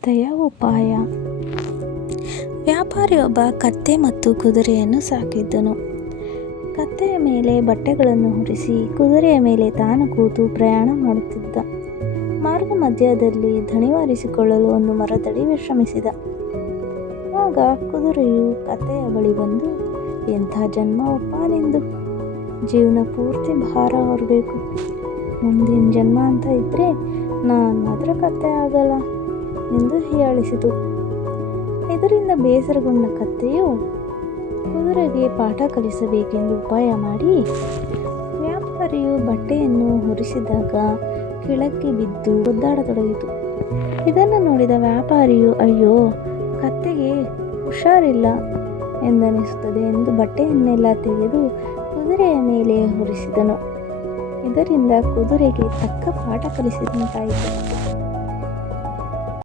ಕತ್ತೆಯ ಉಪಾಯ. ವ್ಯಾಪಾರಿಯೊಬ್ಬ ಕತ್ತೆ ಮತ್ತು ಕುದುರೆಯನ್ನು ಸಾಕಿದ್ದನು. ಕತ್ತೆಯ ಮೇಲೆ ಬಟ್ಟೆಗಳನ್ನು ಹೊರಿಸಿ ಕುದುರೆಯ ಮೇಲೆ ತಾನು ಕೂತು ಪ್ರಯಾಣ ಮಾಡುತ್ತಿದ್ದ. ಮಾರ್ಗ ಮಧ್ಯದಲ್ಲಿ ಧಣಿವಾರಿಸಿಕೊಳ್ಳಲು ಒಂದು ಮರದಡಿ ವಿಶ್ರಮಿಸಿದ. ಆಗ ಕುದುರೆಯು ಕತ್ತೆಯ ಬಳಿ ಬಂದು, ಎಂಥ ಜನ್ಮ ನಿಂದು? ಜೀವನ ಪೂರ್ತಿ ಭಾರ ಹೊರಬೇಕು. ಮುಂದಿನ ಜನ್ಮ ಅಂತ ಇದ್ದರೆ ನಾನು ಮಾತ್ರ ಕತ್ತೆ ಆಗಲ್ಲ. ಎಂದು ಹೀಯಾಳಿಸಿತು ಇದರಿಂದ ಬೇಸರಗೊಂಡ ಕತ್ತೆಯು ಕುದುರೆಗೆ ಪಾಠ ಕಲಿಸಬೇಕೆಂದು ಉಪಾಯ ಮಾಡಿ ವ್ಯಾಪಾರಿಯು ಬಟ್ಟೆಯನ್ನು ಹೊರಿಸಿದಾಗ ಕೆಳಕ್ಕೆ ಬಿದ್ದು ಒದ್ದಾಡತೊಡಗಿತು. ಇದನ್ನು ನೋಡಿದ ವ್ಯಾಪಾರಿಯು, ಅಯ್ಯೋ, ಕತ್ತೆಗೆ ಹುಷಾರಿಲ್ಲ ಎಂದನಿಸುತ್ತದೆ ಎಂದು ಬಟ್ಟೆಯನ್ನೆಲ್ಲ ತೆಗೆದು ಕುದುರೆಯ ಮೇಲೆ ಹೊರಿಸಿದನು. ಇದರಿಂದ ಕುದುರೆಗೆ ತಕ್ಕ ಪಾಠ ಕಲಿಸಿದಂತಾಯಿತು.